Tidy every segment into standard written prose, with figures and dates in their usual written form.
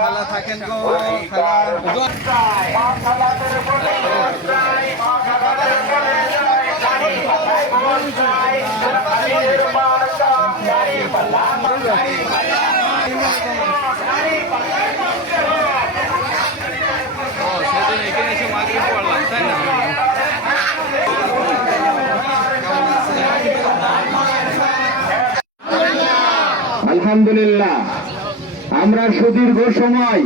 খালা থাকেন গো সেদিন এখানে এসে মাগরিব পড়লাম, তাই না? আলহামদুলিল্লাহ, আমরা সুদীর্ঘ সময়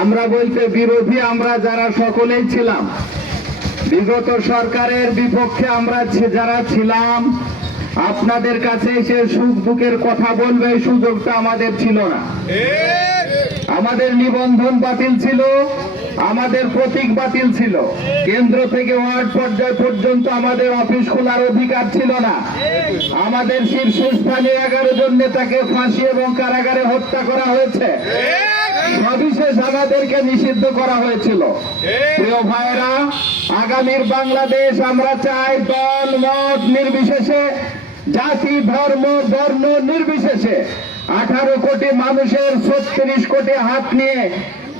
আমরা বলতে বিরোধী আমরা যারা সকলেই ছিলাম, বিগত সরকারের বিপক্ষে আমরা যারা ছিলাম, আপনাদের কাছে এসে সুখ দুঃখের কথা বলবে এই সুযোগটা আমাদের ছিল না। আমাদের নিবন্ধন বাতিল ছিল, আমাদের প্রতীক বাতিল ছিল, কেন্দ্র থেকে ওয়ার্ড পর্যায় পর্যন্ত আমাদের অফিস খোলার অধিকার ছিল না। আমাদের শীর্ষস্থানীয় 11 জন নেতাকে ফাঁসি এবং কারাগারে হত্যা করা হয়েছে। সবিশেষ আমাদেরকে নিষিদ্ধ করা হয়েছিল। প্রিয় ভাইরা, আগামীর বাংলাদেশ আমরা চাই দল মত নির্বিশেষে, জাতি ধর্ম বর্ণ নির্বিশেষে 18 কোটি মানুষের 36 কোটি হাত নিয়ে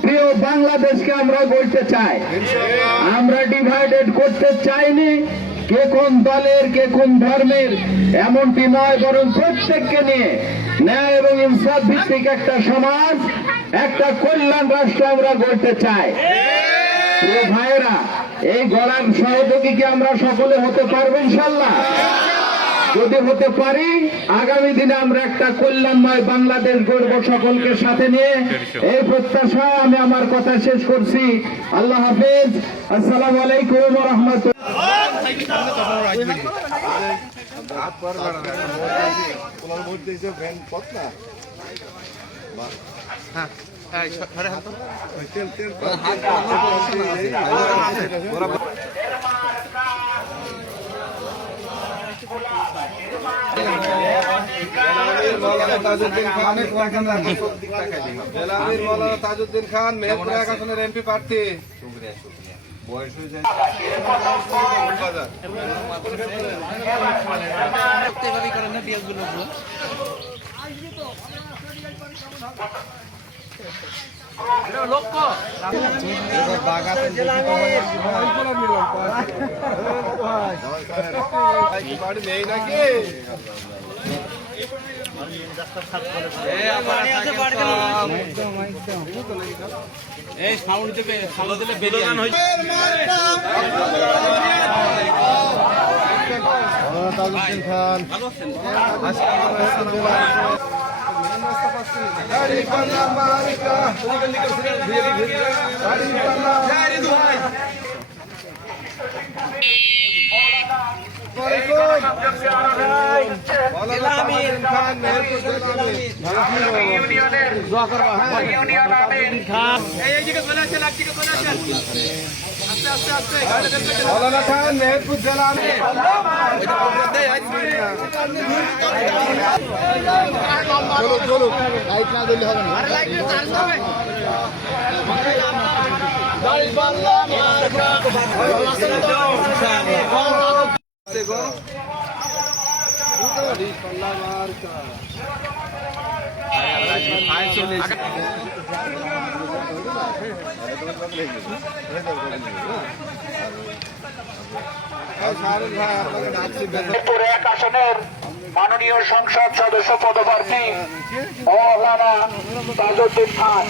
প্রিয় বাংলাদেশকে আমরা গড়তে চাই। আমরা ডিভাইডেড করতে চাইনি, কে কোন দলের কে কোন ধর্মের এমনটি নয়, বরং প্রত্যেককে নিয়ে ন্যায় এবং ইনসাফ ভিত্তিক একটা সমাজ, একটা কল্যাণ রাষ্ট্র আমরা গড়তে চাই। প্রিয় ভাইয়েরা, এই গড়ার সহযোগী কি আমরা সকলে হতে পারবো ইনশাল্লাহ? যদি হতে পারি, আগামী দিনে আমরা একটা কল্যাণময় বাংলাদেশ গড়ব সকলকে সাথে নিয়ে। এই প্রত্যাশায় আমি আমার কথা শেষ করছি। আল্লাহ হাফেজ। আসসালামু আলাইকুম ওয়া রাহমাতুল্লাহ। তাজউদ্দিন খান মেহেরপুর আসনের এমপি প্রার্থী। বয়স হয়ে যায় নেই নাকি? এই সাউন্ড দেবে, ভালো দিলে বেরিয়ে তাজউদ্দিন খান মৌলানা খান মেহেরপুর জেলা চলুক লাইট না দিলে হবে আসনের মাননীয় সংসদ সদস্য পদপ্রার্থী মৌলানা তাজউদ্দিন খান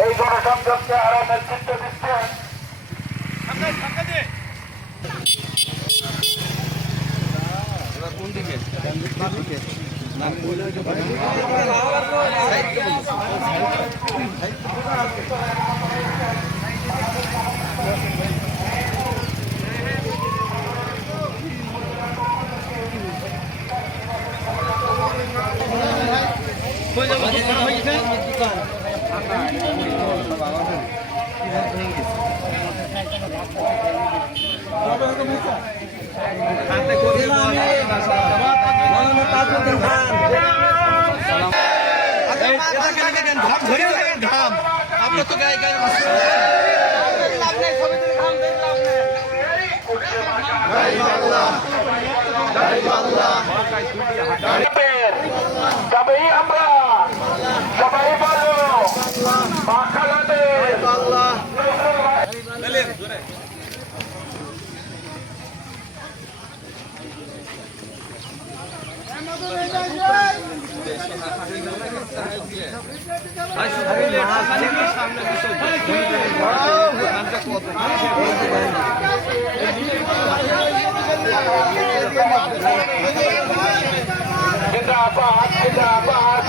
এই গণসংযোগকে আরো নেতৃত্ব দিচ্ছেন। কোন দিকে? তবেই আমরা সবাই বলো বাংলাদেশ জিন্দাবাদ জিন্দাবাদ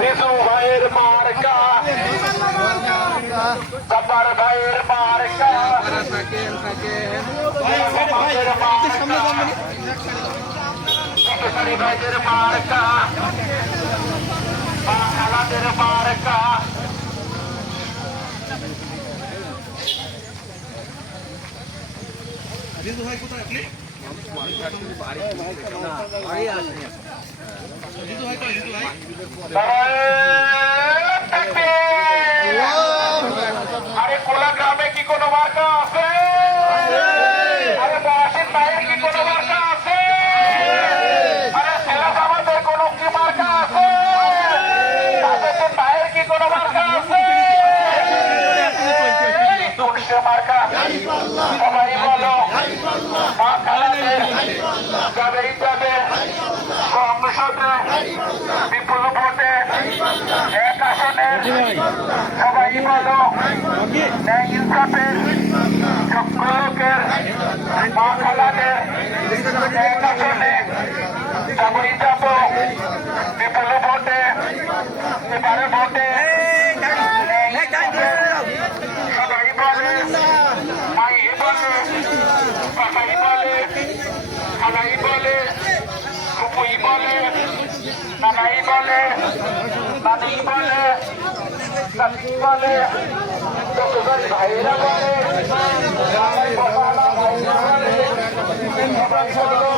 রিজু ভাইয়ের মার্কা গব্বর ভাইয়ের মার্কা ভাইয়ের মার্কা বাংলাদেশের মার্কা আরে কোলা গ্রামে কি কোনো মার্কা আছে? আরে বাসিন ভাইয়ের কি কোনো মার্কা আছে? আরে সেলাস আমাদের কোনো কি মার্কা আছে? তাদের ভাইয়ের কি কোনো মার্কা আছে? দুর্নীতি মার্কা সবাই বলো মা খালাদের যাবেই যাবে সংসদে বিপুল ভোটে এক আসনে সবাই বলো ন্যায় ইনসাফের চক্র লোকের মা খালাদের এক আসনে যাবই যাব বিপুল ভোটে এবারে ভোটে ন্যায় ইনসাফের সবাই বলে মাই বলে বাবাই বলে খালাই বলে ফুপুই বলে নানাই বলে নানি বলে দাদি বলে ছোটদের ভাইরা বলে সবাই বাবারা ভাইরা বলে সবাই বলো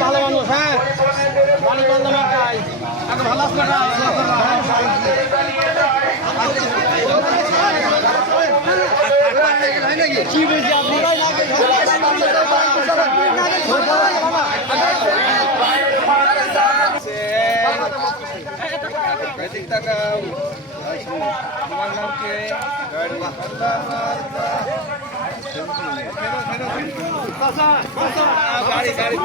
ভালো মানুষ, হ্যাঁ ভালো ভালো মার্কাই আগে ভালো আসলে কি বলছি আপনারাই গাড়ি গাড়ি